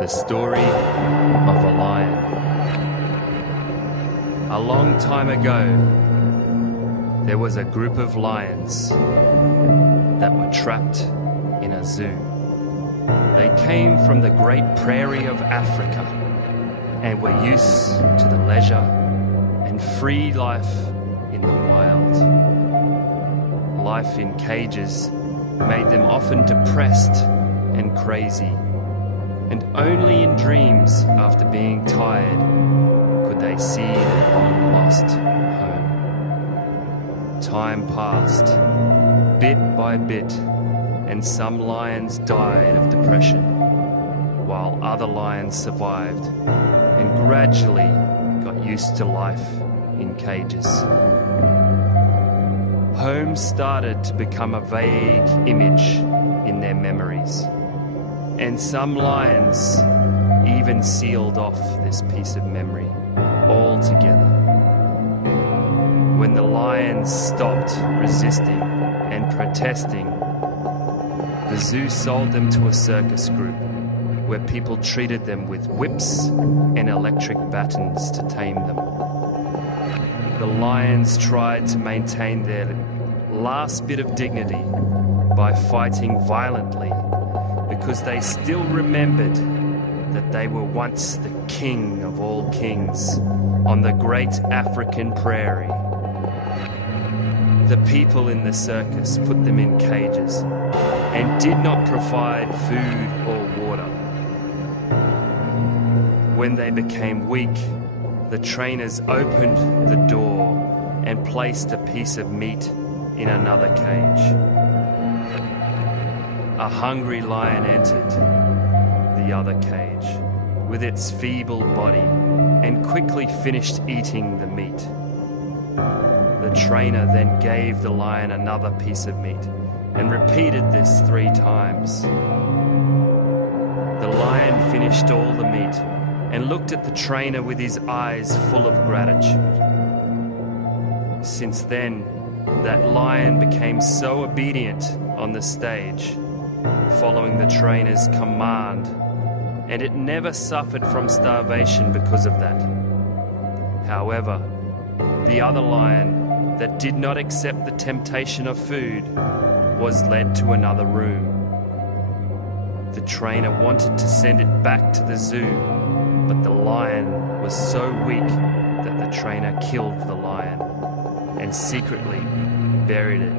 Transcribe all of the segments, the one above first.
The story of a lion. A long time ago, there was a group of lions that were trapped in a zoo. They came from the great prairie of Africa and were used to the leisure and free life in the wild. Life in cages made them often depressed and crazy, and only in dreams, after being tired, could they see their long-lost home. Time passed, bit by bit, and some lions died of depression, while other lions survived and gradually got used to life in cages. Home started to become a vague image in their memories, and some lions even sealed off this piece of memory altogether. When the lions stopped resisting and protesting, the zoo sold them to a circus group where people treated them with whips and electric batons to tame them. The lions tried to maintain their last bit of dignity by fighting violently, because they still remembered that they were once the king of all kings on the great African prairie. The people in the circus put them in cages and did not provide food or water. When they became weak, the trainers opened the door and placed a piece of meat in another cage. A hungry lion entered the other cage with its feeble body and quickly finished eating the meat. The trainer then gave the lion another piece of meat and repeated this 3 times. The lion finished all the meat and looked at the trainer with his eyes full of gratitude. Since then, that lion became so obedient on the stage, following the trainer's command, and it never suffered from starvation because of that. However, the other lion that did not accept the temptation of food was led to another room. The trainer wanted to send it back to the zoo, but the lion was so weak that the trainer killed the lion and secretly buried it,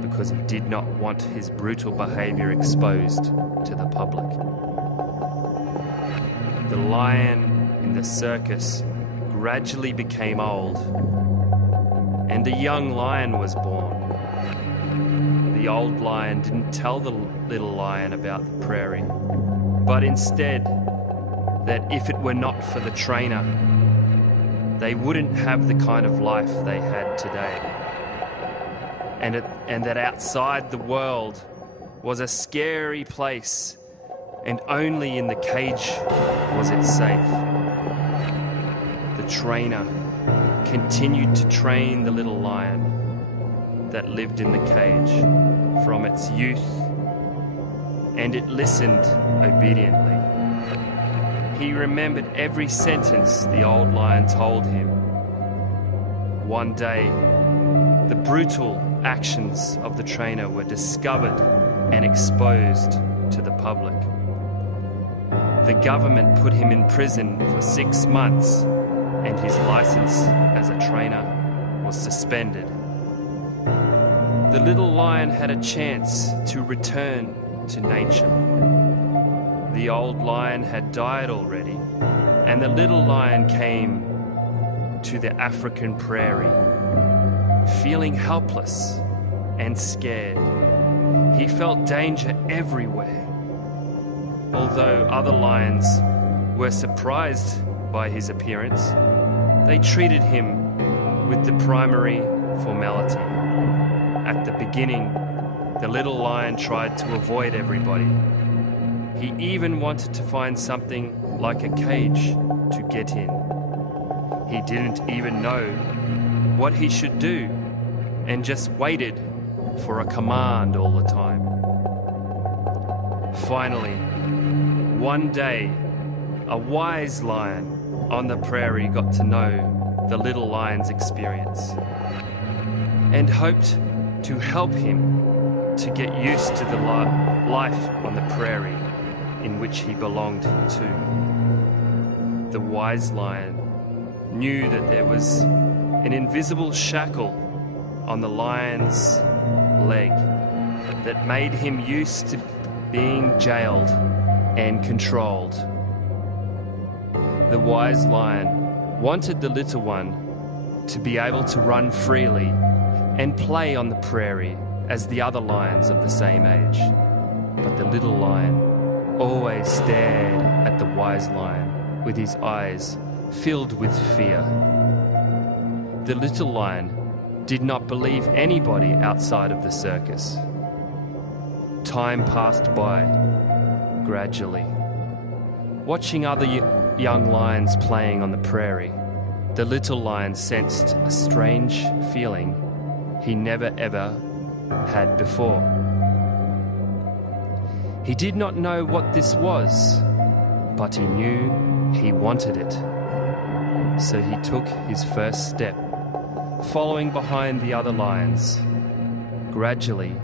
because he did not want his brutal behavior exposed to the public. The lion in the circus gradually became old, and a young lion was born. The old lion didn't tell the little lion about the prairie, but instead that if it were not for the trainer, they wouldn't have the kind of life they had today. And that outside the world was a scary place, and only in the cage was it safe. The trainer continued to train the little lion that lived in the cage from its youth, and it listened obediently. He remembered every sentence the old lion told him. One day, the brutal actions of the trainer were discovered and exposed to the public. The government put him in prison for 6 months, and his license as a trainer was suspended. The little lion had a chance to return to nature. The old lion had died already, and the little lion came to the African prairie, feeling helpless and scared. He felt danger everywhere. Although other lions were surprised by his appearance, they treated him with the primary formality. At the beginning, the little lion tried to avoid everybody. He even wanted to find something like a cage to get in. He didn't even know what he should do, and just waited for a command all the time. Finally, one day, a wise lion on the prairie got to know the little lion's experience and hoped to help him to get used to the life on the prairie in which he belonged to. The wise lion knew that there was an invisible shackle on the lion's leg that made him used to being jailed and controlled. The wise lion wanted the little one to be able to run freely and play on the prairie as the other lions of the same age. But the little lion always stared at the wise lion with his eyes filled with fear. The little lion did not believe anybody outside of the circus. Time passed by, gradually. Watching other young lions playing on the prairie, the little lion sensed a strange feeling he never ever had before. He did not know what this was, but he knew he wanted it. So he took his first step, following behind the other lions. Gradually,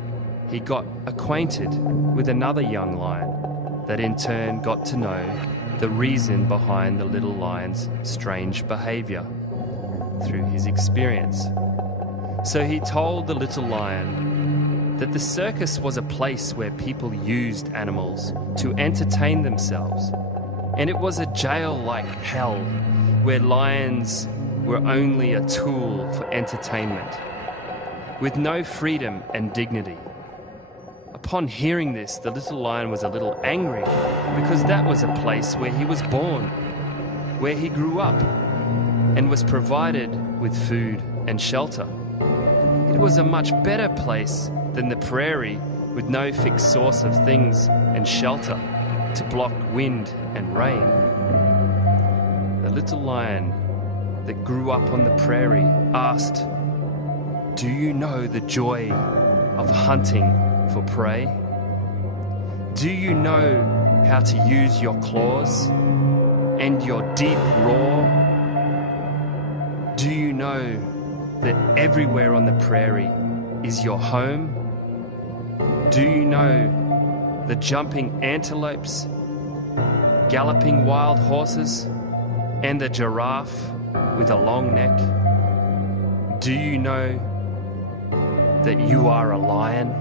he got acquainted with another young lion that in turn got to know the reason behind the little lion's strange behavior through his experience. So he told the little lion that the circus was a place where people used animals to entertain themselves, and it was a jail like hell where lions were only a tool for entertainment, with no freedom and dignity. Upon hearing this, the little lion was a little angry because that was a place where he was born, where he grew up, and was provided with food and shelter. It was a much better place than the prairie with no fixed source of things and shelter to block wind and rain. The little lion that grew up on the prairie asked, "Do you know the joy of hunting for prey? Do you know how to use your claws and your deep roar? Do you know that everywhere on the prairie is your home? Do you know the jumping antelopes, galloping wild horses, and the giraffe with a long neck? Do you know that you are a lion?"